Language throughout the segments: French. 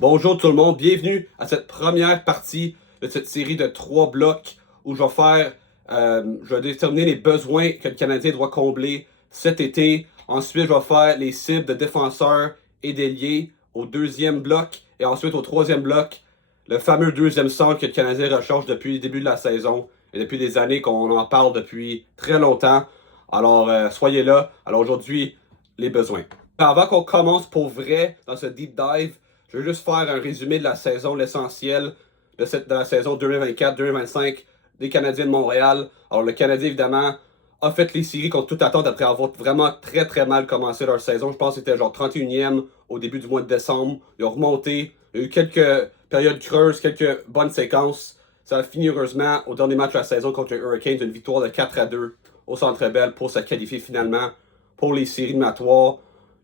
Bonjour tout le monde, bienvenue à cette première partie de cette série de 3 blocs où je vais déterminer les besoins que le Canadien doit combler cet été. Ensuite, je vais faire les cibles de défenseurs et d'ailiers au deuxième bloc. Et ensuite, au troisième bloc, le fameux deuxième centre que le Canadien recherche depuis le début de la saison et depuis des années qu'on en parle depuis très longtemps. Alors, soyez là. Alors aujourd'hui, les besoins. Avant qu'on commence pour vrai dans ce deep dive, je veux juste faire un résumé de la saison, l'essentiel de la saison 2024-2025 des Canadiens de Montréal. Alors, le Canadien, évidemment, a fait les séries contre toute attente après avoir vraiment très très mal commencé leur saison. Je pense que c'était genre 31e au début du mois de décembre. Ils ont remonté. Il y a eu quelques périodes creuses, quelques bonnes séquences. Ça a fini heureusement au dernier match de la saison contre les Hurricanes, une victoire de 4-2 au Centre Bell pour se qualifier finalement pour les séries éliminatoires.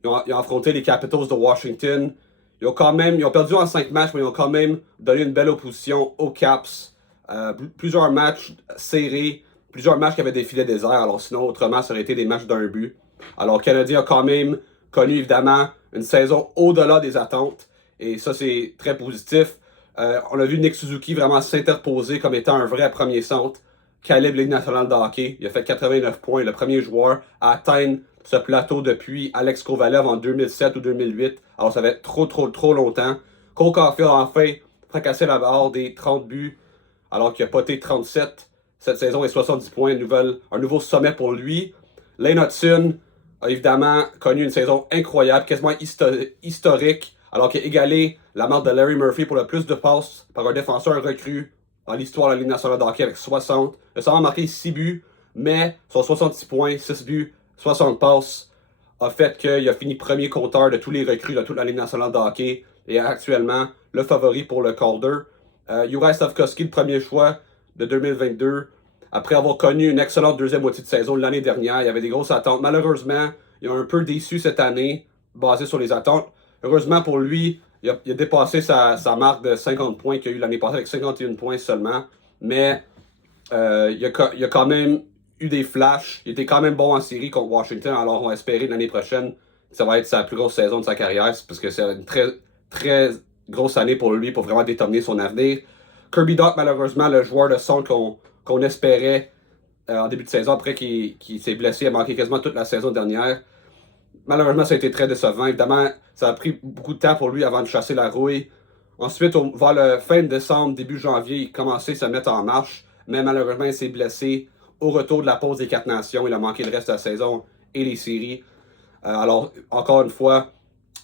Ils ont affronté les Capitals de Washington. Ils ont perdu en 5 matchs, mais ils ont quand même donné une belle opposition aux Caps. Plusieurs matchs serrés, plusieurs matchs qui avaient des filets déserts. Alors sinon, autrement, ça aurait été des matchs d'un but. Alors le Canadien a quand même connu évidemment une saison au-delà des attentes. Et ça, c'est très positif. On a vu Nick Suzuki vraiment s'interposer comme étant un vrai premier centre. Calibre Ligue nationale de hockey. Il a fait 89 points. Le premier joueur à atteindre ce plateau depuis Alex Kovalev en 2007 ou 2008. Alors ça fait trop longtemps. Cole Caulfield a enfin fracassé la barre des 30 buts alors qu'il a poté 37 cette saison et 70 points. Un nouveau sommet pour lui. Lane Hutson a évidemment connu une saison incroyable, quasiment historique, alors qu'il a égalé la marque de Larry Murphy pour le plus de passes par un défenseur recru dans l'histoire de la Ligue nationale de hockey avec 60. Il a seulement marqué 6 buts, mais son 66 points, 6 buts, 60 passes a fait qu'il a fini premier compteur de tous les recrues de toute la Ligue nationale de hockey et est actuellement le favori pour le Calder. Juraj Slafkovský, le premier choix de 2022, après avoir connu une excellente deuxième moitié de saison l'année dernière. Il y avait des grosses attentes. Malheureusement, il a un peu déçu cette année, basé sur les attentes. Heureusement pour lui, il a dépassé sa marque de 50 points qu'il a eu l'année passée avec 51 points seulement. Mais il a quand même eu des flashs. Il était quand même bon en série contre Washington. Alors on va espérer l'année prochaine que ça va être sa plus grosse saison de sa carrière. Parce que c'est une très grosse année pour lui pour vraiment déterminer son avenir. Kirby Dach, malheureusement, le joueur de centre qu'on espérait en début de saison après qu'il s'est blessé, il a manqué quasiment toute la saison dernière. Malheureusement, ça a été très décevant. Évidemment, ça a pris beaucoup de temps pour lui avant de chasser la rouille. Ensuite, vers le fin de décembre, début janvier, il commençait à se mettre en marche. Mais malheureusement, il s'est blessé au retour de la pause des 4 nations. Il a manqué le reste de la saison et les séries. Alors, encore une fois,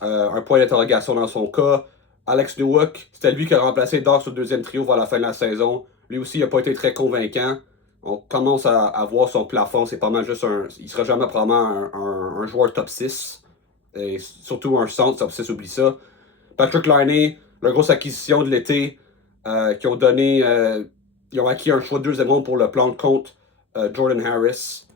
un point d'interrogation dans son cas. Alex Nowak, c'était lui qui a remplacé Dach sur le deuxième trio vers la fin de la saison. Lui aussi, il n'a pas été très convaincant. On commence à voir son plafond. C'est pas mal juste il sera jamais probablement un joueur top 6. Et surtout un centre, top 6, oublie ça. Patrick Laine, la grosse acquisition de l'été, qui ont donné. Ils ont acquis un choix de deuxième ronde pour le plan de compte Jordan Harris.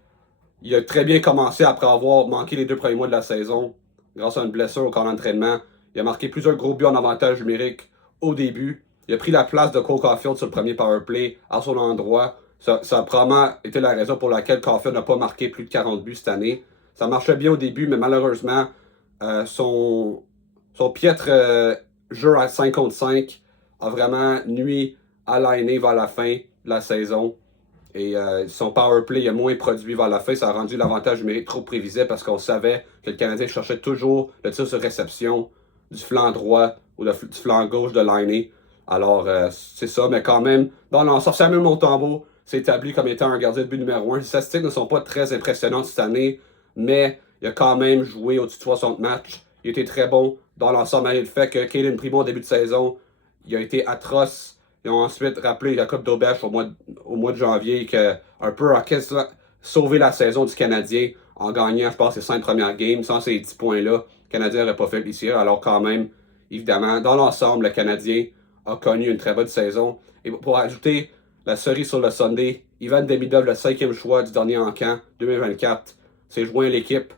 Il a très bien commencé après avoir manqué les 2 premiers mois de la saison grâce à une blessure au camp d'entraînement. Il a marqué plusieurs gros buts en avantage numérique au début. Il a pris la place de Cole Caulfield sur le premier powerplay à son endroit. Ça a probablement été la raison pour laquelle Caulfield n'a pas marqué plus de 40 buts cette année. Ça marchait bien au début, mais malheureusement, son piètre jeu à 5 contre 5 a vraiment nuit à Laine vers la fin de la saison. Et son powerplay a moins produit vers la fin. Ça a rendu l'avantage numérique trop prévisible parce qu'on savait que le Canadien cherchait toujours le tir sur réception du flanc droit ou du flanc gauche de Laine. Alors, c'est ça. Mais quand même, dans l'ensemble, Samuel Montembeault s'est établi comme étant un gardien de but numéro 1. Les statistiques ne sont pas très impressionnantes cette année, mais il a quand même joué au-dessus de 60 matchs. Il était très bon dans l'ensemble, malgré le fait que Caden Primo, au début de saison, il a été atroce. Ils ont ensuite rappelé la Coupe d'Aubèche au mois de janvier, qui a un peu sauvé la saison du Canadien en gagnant, je pense, ses 5 premières games. Sans ces 10 points-là, le Canadien n'aurait pas fait ici. Alors quand même, évidemment, dans l'ensemble, le Canadien a connu une très bonne saison. Et pour ajouter la cerise sur le Sunday, Ivan Demidov, le 5e choix du dernier encamp 2024, s'est joint à l'équipe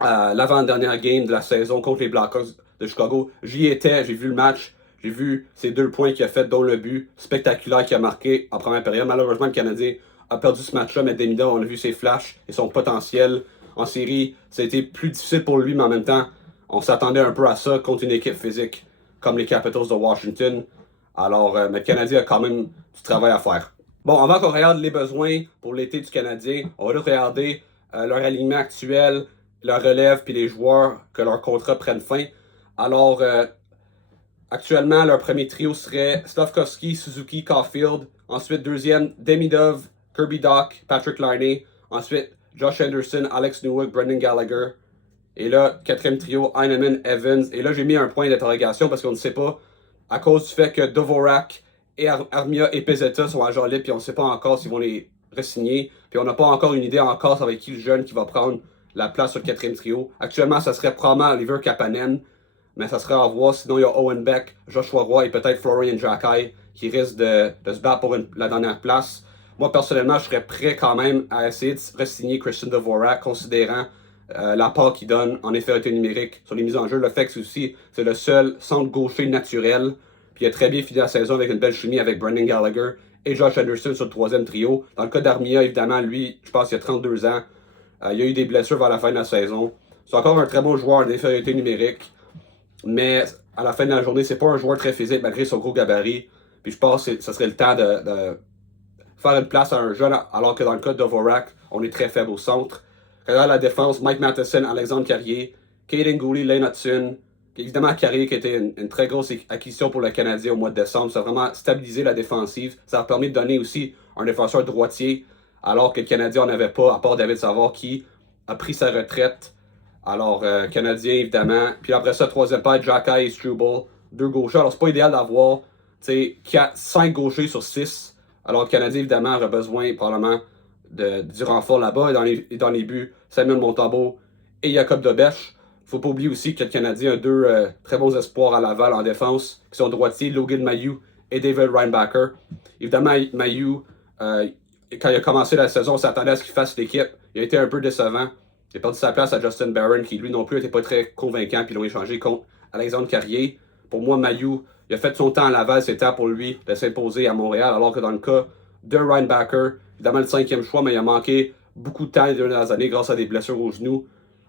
à l'avant-dernière game de la saison contre les Blackhawks de Chicago. J'y étais, j'ai vu le match. J'ai vu ces 2 points qu'il a fait, dont le but spectaculaire qu'il a marqué en première période. Malheureusement, le Canadien a perdu ce match-là, mais Demidov, on a vu ses flashs et son potentiel en série. Ça a été plus difficile pour lui, mais en même temps, on s'attendait un peu à ça contre une équipe physique comme les Capitals de Washington. Alors, mais le Canadien a quand même du travail à faire. Bon, avant qu'on regarde les besoins pour l'été du Canadien, on va regarder leur alignement actuel, leur relève, puis les joueurs que leur contrat prenne fin. Alors, actuellement, leur premier trio serait Slafkovsky, Suzuki, Caulfield. Ensuite, deuxième, Demidov, Kirby Dach, Patrick Laine. Ensuite, Josh Anderson, Alex Newhook, Brendan Gallagher. Et là, quatrième trio, Heinemann, Evans. Et là, j'ai mis un point d'interrogation parce qu'on ne sait pas, à cause du fait que Dvorak et Armia et Pezzetta sont agents libres, puis on ne sait pas encore s'ils vont les re-signer. Puis on n'a pas encore une idée encore avec qui le jeune qui va prendre la place sur le quatrième trio. Actuellement, ça serait probablement Oliver Kapanen, mais ça serait à voir. Sinon, il y a Owen Beck, Joshua Roy et peut-être Florian Jacquet qui risquent de se battre pour la dernière place. Moi, personnellement, je serais prêt quand même à essayer de re-signer Christian Dvorak, considérant l'apport qu'il donne en infériorité numérique sur les mises en jeu. Le fait que c'est le seul centre gaucher naturel. Puis il a très bien fini la saison avec une belle chimie avec Brendan Gallagher et Josh Anderson sur le troisième trio. Dans le cas d'Armia, évidemment, lui, je pense qu'il a 32 ans. Il a eu des blessures vers la fin de la saison. C'est encore un très bon joueur d'infériorité numérique. Mais à la fin de la journée, c'est pas un joueur très physique malgré son gros gabarit. Puis je pense que ce serait le temps de faire une place à un jeune, alors que dans le cas de Dvorak, on est très faible au centre. Regarde la défense, Mike Matheson, Alexandre Carrier, Caden Gooley, Lane Hudson. Évidemment, Carrier qui était une très grosse acquisition pour le Canadien au mois de décembre. Ça a vraiment stabilisé la défensive. Ça a permis de donner aussi un défenseur droitier, alors que le Canadien n'en avait pas, à part David Savard qui a pris sa retraite. Alors, Canadien, évidemment. Puis après ça, troisième paire, Jacquet et Struble, deux gauchers. Alors, c'est pas idéal d'avoir 5 gauchers sur 6. Alors, le Canadien, évidemment, aurait besoin probablement du renfort là-bas. Et dans les buts, Samuel Montembeault et Jacob Debesch. Il ne faut pas oublier aussi que le Canadien a deux très bons espoirs à Laval en défense, qui sont droitiers, Logan Mailloux et David Reinbacher. Évidemment, Mailloux, quand il a commencé la saison, on s'attendait à ce qu'il fasse l'équipe. Il a été un peu décevant. Il a perdu sa place à Justin Barron, qui lui non plus n'était pas très convaincant, puis ils l'ont échangé contre Alexandre Carrier. Pour moi, Mailloux, il a fait son temps à Laval, c'était pour lui de s'imposer à Montréal, alors que dans le cas de Reinbacher, évidemment le 5e choix, mais il a manqué beaucoup de temps les dernières années grâce à des blessures au genou.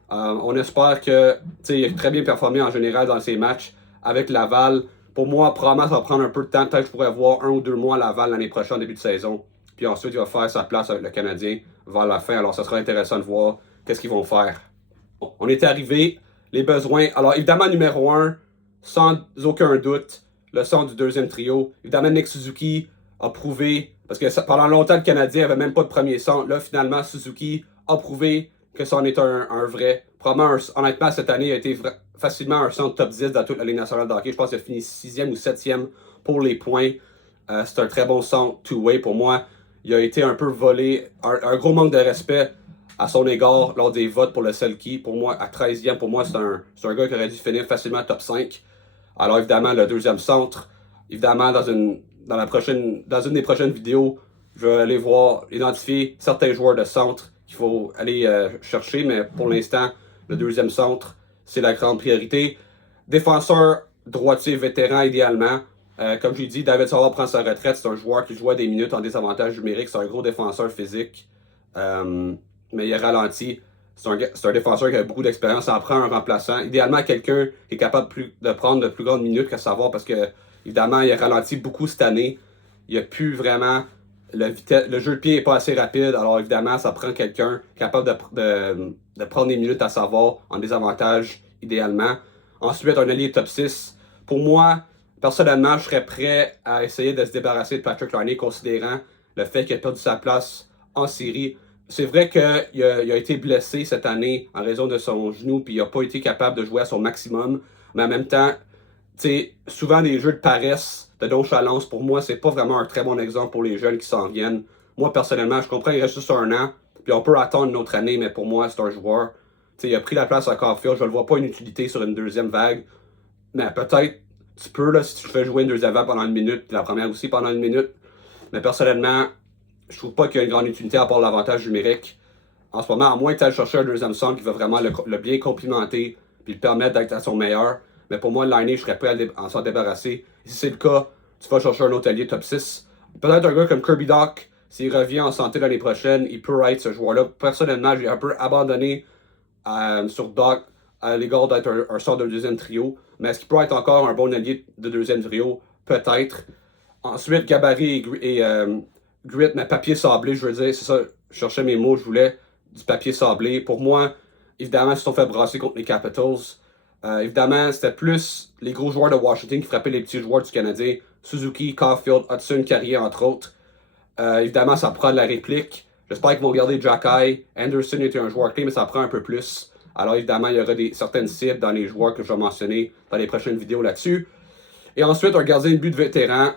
On espère que il a très bien performé en général dans ses matchs avec Laval. Pour moi, probablement ça va prendre un peu de temps. Peut-être que je pourrais voir 1 ou 2 mois à Laval l'année prochaine, début de saison. Puis ensuite, il va faire sa place avec le Canadien vers la fin. Alors, ça sera intéressant de voir qu'est-ce qu'ils vont faire. Bon, on est arrivé, les besoins. Alors, évidemment, numéro 1, sans aucun doute, le centre du deuxième trio. Évidemment, Nick Suzuki a prouvé, parce que pendant longtemps, le Canadien n'avait même pas de premier centre. Là, finalement, Suzuki a prouvé que ça en est un vrai. Probablement, honnêtement, cette année, il a été facilement un centre top 10 dans toute la Ligue nationale de hockey. Je pense qu'il a fini 6e ou 7e pour les points. C'est un très bon centre two-way pour moi. Il a été un peu volé, un gros manque de respect à son égard lors des votes pour le Selkie. Pour moi, à 13e, pour moi, c'est un gars qui aurait dû finir facilement top 5. Alors évidemment, le deuxième centre, évidemment, dans une des prochaines vidéos, je vais aller identifier certains joueurs de centre qu'il faut aller chercher, mais pour l'instant, le deuxième centre, c'est la grande priorité. Défenseur droitier vétéran idéalement. Comme je l'ai dit, David Savard prend sa retraite. C'est un joueur qui joue des minutes en désavantage numérique. C'est un gros défenseur physique. Mais il est ralenti. C'est un défenseur qui a beaucoup d'expérience. Ça en prend un remplaçant. Idéalement, quelqu'un qui est capable de prendre de plus grandes minutes que Savard parce que, évidemment, il a ralenti beaucoup cette année. Il n'y a plus vraiment. Le jeu de pied n'est pas assez rapide. Alors, évidemment, ça prend quelqu'un capable de prendre des minutes à Savard en désavantage, idéalement. Ensuite, un allié top 6. Pour moi, personnellement, je serais prêt à essayer de se débarrasser de Patrick Laine, considérant le fait qu'il a perdu sa place en série. C'est vrai qu'il a été blessé cette année en raison de son genou, puis il n'a pas été capable de jouer à son maximum. Mais en même temps, souvent des jeux de paresse, de nonchalance, pour moi, c'est pas vraiment un très bon exemple pour les jeunes qui s'en viennent. Moi, personnellement, je comprends qu'il reste juste 1 an, puis on peut attendre une autre année, mais pour moi, c'est un joueur. Il a pris la place à Caulfield, je ne le vois pas une utilité sur une deuxième vague. Mais peut-être, tu peux, là, si tu fais jouer une deuxième vague pendant 1 minute, puis la première aussi pendant 1 minute. Mais personnellement, je trouve pas qu'il y a une grande utilité à part l'avantage numérique. En ce moment, à moins que tu ailles chercher un deuxième centre qui va vraiment le bien complimenter puis le permettre d'être à son meilleur. Mais pour moi, Laine, je serais prêt à s'en débarrasser. Et si c'est le cas, tu vas chercher un autre allié top 6. Peut-être un gars comme Kirby Dach, s'il revient en santé l'année prochaine, il peut être ce joueur-là. Personnellement, j'ai un peu abandonné sur Dach à l'égard d'être un centre de deuxième trio. Mais est-ce qu'il peut être encore un bon allié de deuxième trio? Peut-être. Ensuite, gabarit et grit, mais papier sablé, je veux dire, c'est ça, je cherchais mes mots, je voulais du papier sablé. Pour moi, évidemment, si on fait brasser contre les Capitals, évidemment, c'était plus les gros joueurs de Washington qui frappaient les petits joueurs du Canadien. Suzuki, Caulfield, Hudson, Carrier, entre autres. Évidemment, ça prend de la réplique. J'espère qu'ils vont garder Jacky. Anderson était un joueur clé, mais ça prend un peu plus. Alors évidemment, il y aura certaines cibles dans les joueurs que je vais mentionner dans les prochaines vidéos là-dessus. Et ensuite, un gardien de but de vétéran.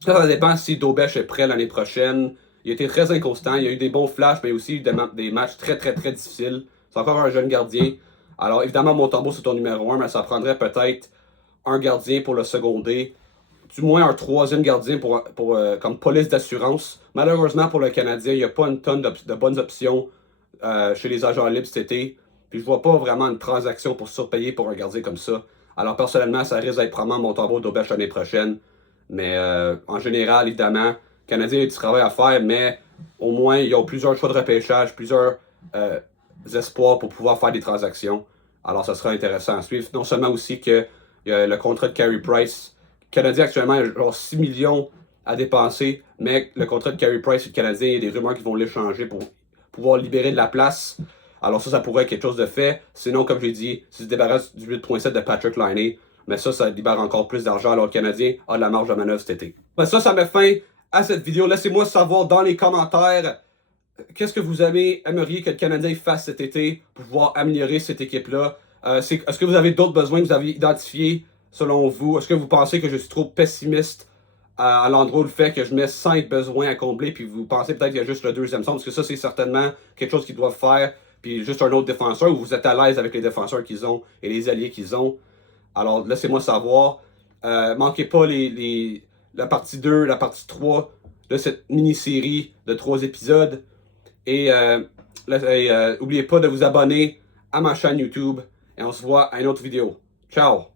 Ça dépend si Dobesch est prêt l'année prochaine. Il a été très inconstant. Il a eu des bons flashs, mais aussi des matchs très, très, très difficiles. C'est encore un jeune gardien. Alors, évidemment, Montembeault, c'est ton numéro 1, mais ça prendrait peut-être un gardien pour le seconder. Du moins un troisième gardien comme police d'assurance. Malheureusement, pour le Canadien, il n'y a pas une tonne de bonnes options chez les agents libres cet été. Puis je vois pas vraiment une transaction pour surpayer pour un gardien comme ça. Alors, personnellement, ça risque d'être probablement Montembeault Dobesch l'année prochaine. Mais en général, évidemment, le Canadien a du travail à faire, mais au moins, ils ont plusieurs choix de repêchage, plusieurs espoirs pour pouvoir faire des transactions. Alors, ça sera intéressant à suivre. Non seulement aussi que le contrat de Carey Price. Le Canadien, actuellement, a genre 6 millions à dépenser, mais le contrat de Carey Price et le Canadien, il y a des rumeurs qui vont l'échanger pour pouvoir libérer de la place. Alors ça pourrait être quelque chose de fait. Sinon, comme j'ai dit, si se débarrasse du 8.7 de Patrick Laine, mais ça libère encore plus d'argent. Alors le Canadien a de la marge de manœuvre cet été. Ben ça met fin à cette vidéo. Laissez-moi savoir dans les commentaires qu'est-ce que vous aimeriez que le Canadien fasse cet été pour pouvoir améliorer cette équipe-là. Est-ce que vous avez d'autres besoins que vous avez identifiés selon vous? Est-ce que vous pensez que je suis trop pessimiste à l'endroit où le fait que je mets 5 besoins à combler, puis vous pensez peut-être qu'il y a juste le deuxième centre? Parce que ça, c'est certainement quelque chose qu'ils doivent faire, puis juste un autre défenseur, ou vous êtes à l'aise avec les défenseurs qu'ils ont et les alliés qu'ils ont. Alors, laissez-moi savoir. Manquez pas la partie 2, la partie 3 de cette mini-série de 3 épisodes. Et n'oubliez pas de vous abonner à ma chaîne YouTube. Et on se voit à une autre vidéo. Ciao!